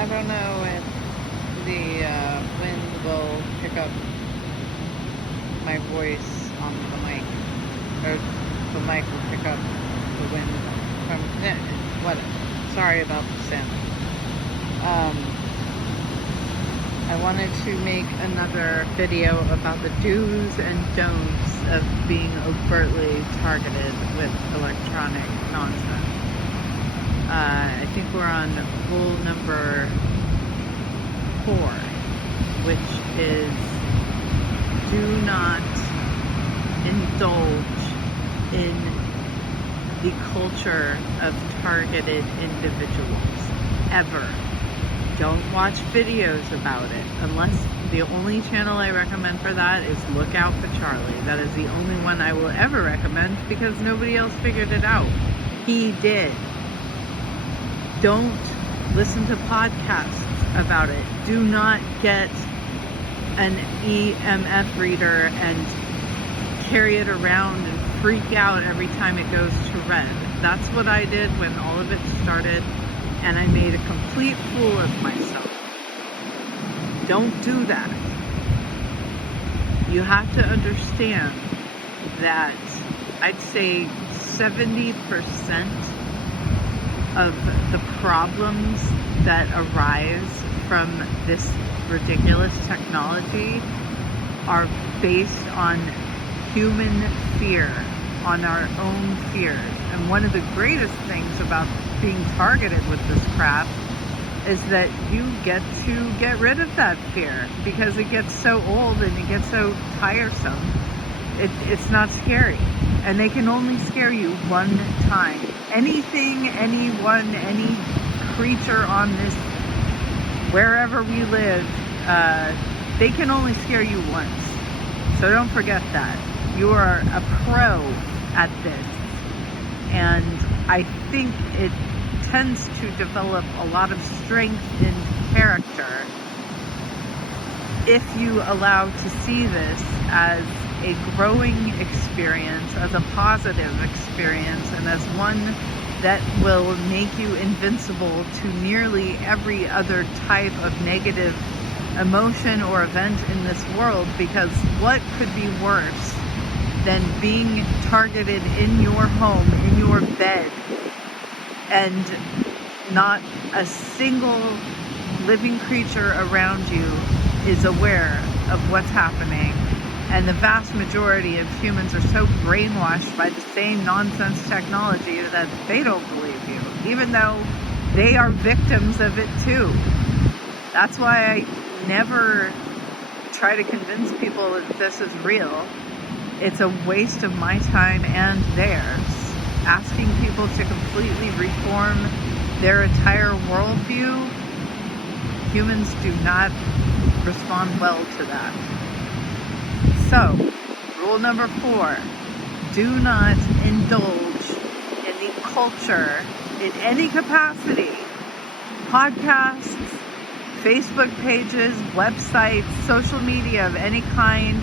I don't know if the wind will pick up my voice on the mic, or the mic will pick up the wind from what. Sorry about the sound. I wanted to make another video about the do's and don'ts of being overtly targeted with electronic nonsense. I think we're on rule number 4, which is do not indulge in the culture of targeted individuals, ever. Don't watch videos about it, unless the only channel I recommend for that is Lookoutfa Charlie. That is the only one I will ever recommend because nobody else figured it out. He did. Don't listen to podcasts about it. Do not get an EMF reader and carry it around and freak out every time it goes to red. That's what I did when all of it started, and I made a complete fool of myself. Don't do that. You have to understand that I'd say 70% of the problems that arise from this ridiculous technology are based on human fear, on our own fears. And one of the greatest things about being targeted with this crap is that you get to get rid of that fear because it gets so old and it gets so tiresome. It's not scary. And they can only scare you one time. Anything, anyone, any creature on this, wherever we live, they can only scare you once. So don't forget that. You are a pro at this. And I think it tends to develop a lot of strength in character if you allow to see this as a growing experience, as a positive experience, and as one that will make you invincible to nearly every other type of negative emotion or event in this world. Because what could be worse than being targeted in your home, in your bed, and not a single living creature around you is aware of what's happening? And the vast majority of humans are so brainwashed by the same nonsense technology that they don't believe you, even though they are victims of it too. That's why I never try to convince people that this is real. It's a waste of my time and theirs. Asking people to completely reform their entire worldview, humans do not respond well to that. So, rule number 4, do not indulge in the culture in any capacity. Podcasts, Facebook pages, websites, social media of any kind,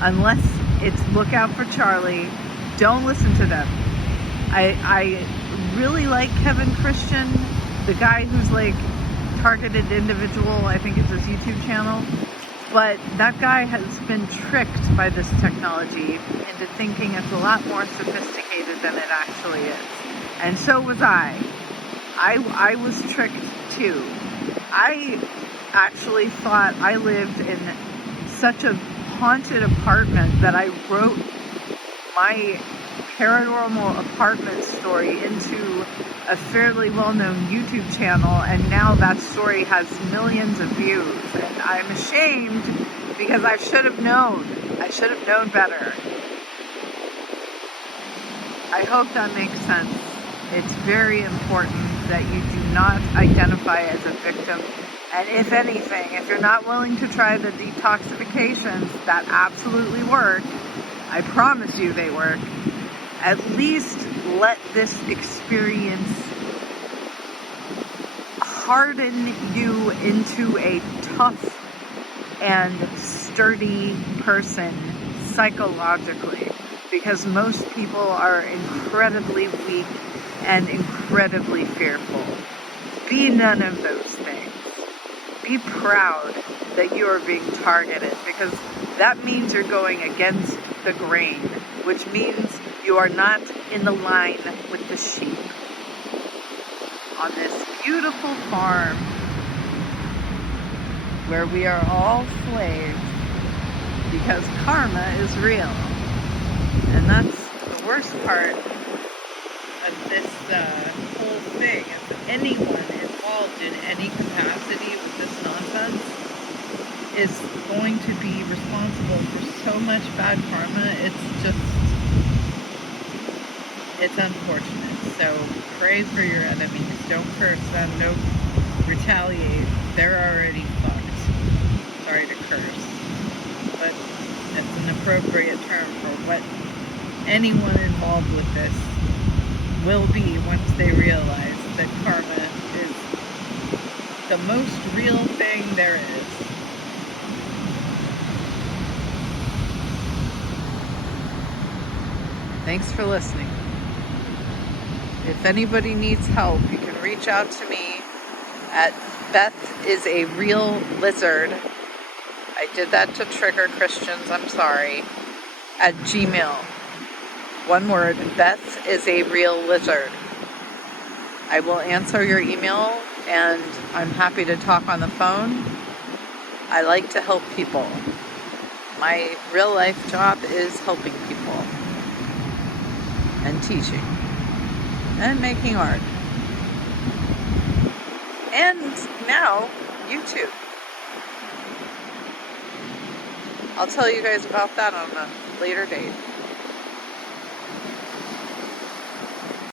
unless it's Lookoutfa Charlie, don't listen to them. I really like Kevin Christian, the guy who's like targeted individual, I think it's his YouTube channel. But that guy has been tricked by this technology into thinking it's a lot more sophisticated than it actually is. And so was I. I was tricked too. I actually thought I lived in such a haunted apartment that I wrote my paranormal apartment story into a fairly well-known YouTube channel, and now that story has millions of views, and I'm ashamed because I should have known. I should have known better. I hope that makes sense. It's very important that you do not identify as a victim, and if anything, if you're not willing to try the detoxifications that absolutely work, I promise you they work, at least let this experience harden you into a tough and sturdy person psychologically, because most people are incredibly weak and incredibly fearful. Be none of those things. Be proud that you are being targeted, because that means you're going against the grain, which means you are not in the line with the sheep on this beautiful farm where we are all slaves because karma is real. And that's the worst part of this whole thing. If anyone involved in any capacity with this nonsense is going to be responsible for so much bad karma, it's unfortunate. So pray for your enemies. Don't curse them. Don't retaliate. They're already fucked. Sorry to curse, but it's an appropriate term for what anyone involved with this will be once they realize that karma is the most real thing there is. Thanks for listening. If anybody needs help, you can reach out to me at Beth is a real lizard. I did that to trigger Christians, I'm sorry. At Gmail. One word, Beth is a real lizard. I will answer your email, and I'm happy to talk on the phone. I like to help people. My real life job is helping people and teaching and making art. And now, YouTube. I'll tell you guys about that on a later date.